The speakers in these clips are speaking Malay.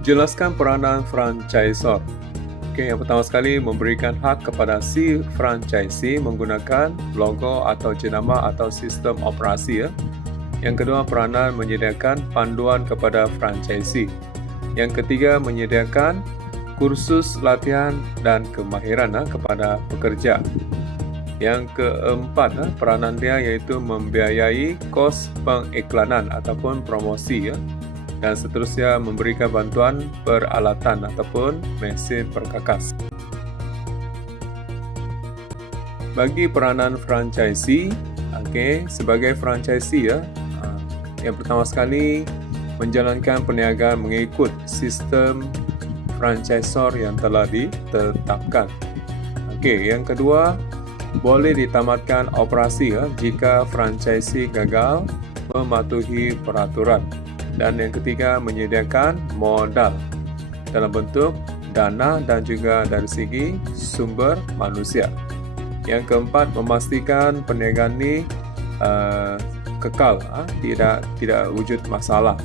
Jelaskan peranan franchisor. Okey, yang pertama sekali memberikan hak kepada si franchisee menggunakan logo atau jenama atau sistem operasi. Yang kedua, peranan menyediakan panduan kepada franchisee. Yang ketiga, menyediakan kursus latihan dan kemahiran kepada pekerja. Yang keempat, peranan dia iaitu membiayai kos pengiklanan ataupun promosi. Dan seterusnya memberikan bantuan peralatan ataupun mesin perkakas. Bagi peranan franchisee, sebagai franchisee yang pertama sekali menjalankan perniagaan mengikut sistem franchisor yang telah ditetapkan. Yang kedua, boleh ditamatkan operasi jika franchisee gagal mematuhi peraturan. Dan yang ketiga, menyediakan modal dalam bentuk dana dan juga dari segi sumber manusia. Yang keempat, memastikan perniagaan ini kekal, tidak wujud masalah.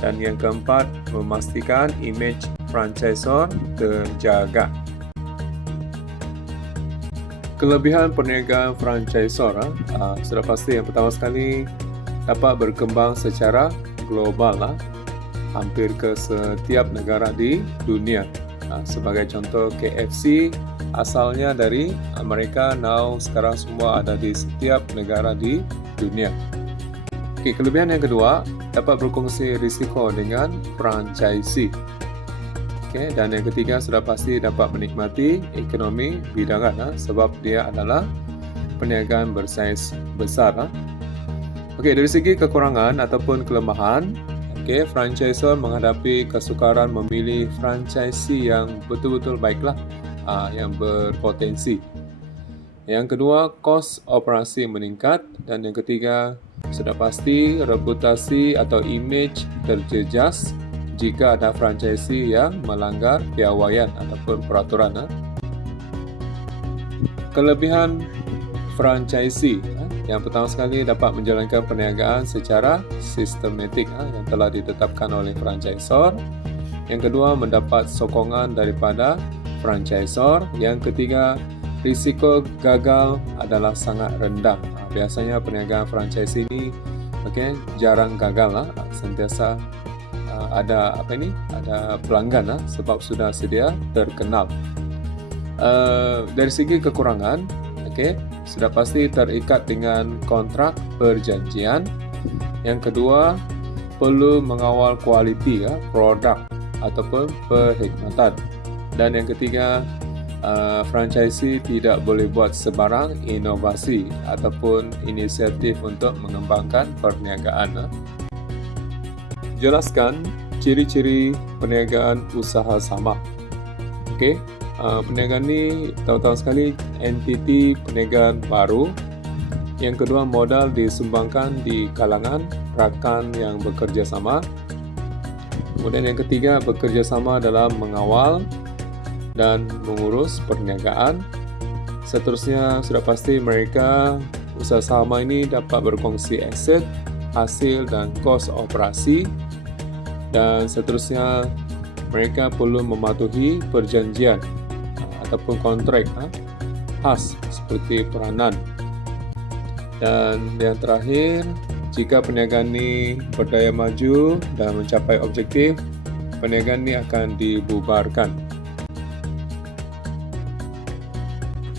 Dan yang keempat, memastikan imej franchisor terjaga. Kelebihan perniagaan franchisor sudah pasti yang pertama sekali dapat berkembang secara global, hampir ke setiap negara di dunia. Sebagai contoh, KFC asalnya dari Amerika, now sekarang semua ada di setiap negara di dunia. Kelebihan yang kedua, dapat berkongsi risiko dengan franchisee. Dan yang ketiga, sudah pasti dapat menikmati ekonomi bidangan sebab dia adalah perniagaan bersaiz besar. Dari segi kekurangan ataupun kelemahan, franchisor menghadapi kesukaran memilih franchisee yang betul-betul baiklah, yang berpotensi. Yang kedua, kos operasi meningkat. Dan yang ketiga, sudah pasti reputasi atau imej terjejas jika ada franchisee yang melanggar piawaian ataupun peraturan. Kelebihan franchisee, yang pertama sekali dapat menjalankan perniagaan secara sistematik yang telah ditetapkan oleh franchisor. Yang kedua, mendapat sokongan daripada franchisor. Yang ketiga, risiko gagal adalah sangat rendah. Biasanya perniagaan franchise ini jarang gagal, sentiasa ada pelanggan sebab sudah sedia terkenal. Dari segi kekurangan, sudah pasti terikat dengan kontrak perjanjian. Yang kedua, perlu mengawal kualiti produk ataupun perkhidmatan. Dan yang ketiga, franchisee tidak boleh buat sebarang inovasi ataupun inisiatif untuk mengembangkan perniagaan. Jelaskan ciri-ciri perniagaan usaha sama. Perniagaan ini tahu-tahu sekali entiti perniagaan baru. Yang kedua, modal disumbangkan di kalangan rakan yang bekerja sama. Kemudian yang ketiga, bekerja sama dalam mengawal dan mengurus perniagaan. Seterusnya, sudah pasti mereka usaha sama ini dapat berkongsi aset, hasil dan kos operasi. Dan seterusnya, mereka perlu mematuhi perjanjian ataupun kontrak khas seperti peranan. Dan yang terakhir, jika perniagaan ini berdaya maju dan mencapai objektif, perniagaan ini akan dibubarkan.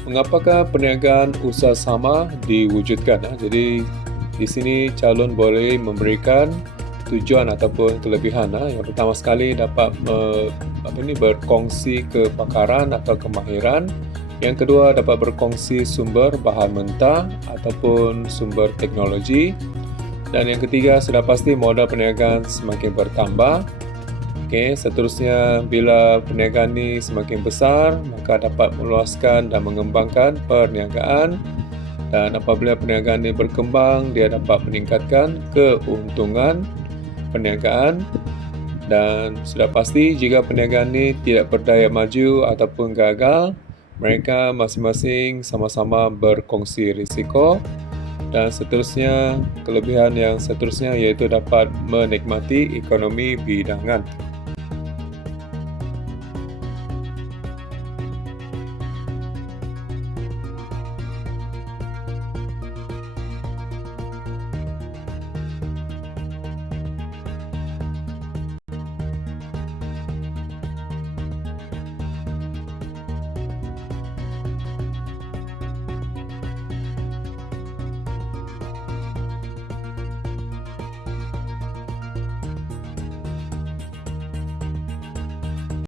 Mengapakah perniagaan usaha sama diwujudkan? Jadi di sini calon boleh memberikan tujuan ataupun kelebihan. Yang pertama sekali dapat berkongsi kepakaran atau kemahiran. Yang kedua, dapat berkongsi sumber bahan mentah ataupun sumber teknologi. Dan yang ketiga, sudah pasti modal perniagaan semakin bertambah. Seterusnya, bila perniagaan ini semakin besar, maka dapat meluaskan dan mengembangkan perniagaan. Dan apabila perniagaan ini berkembang, dia dapat meningkatkan keuntungan perniagaan. Dan sudah pasti jika perniagaan ini tidak berdaya maju ataupun gagal, mereka masing-masing sama-sama berkongsi risiko. Dan seterusnya, kelebihan yang seterusnya iaitu dapat menikmati ekonomi bidangan.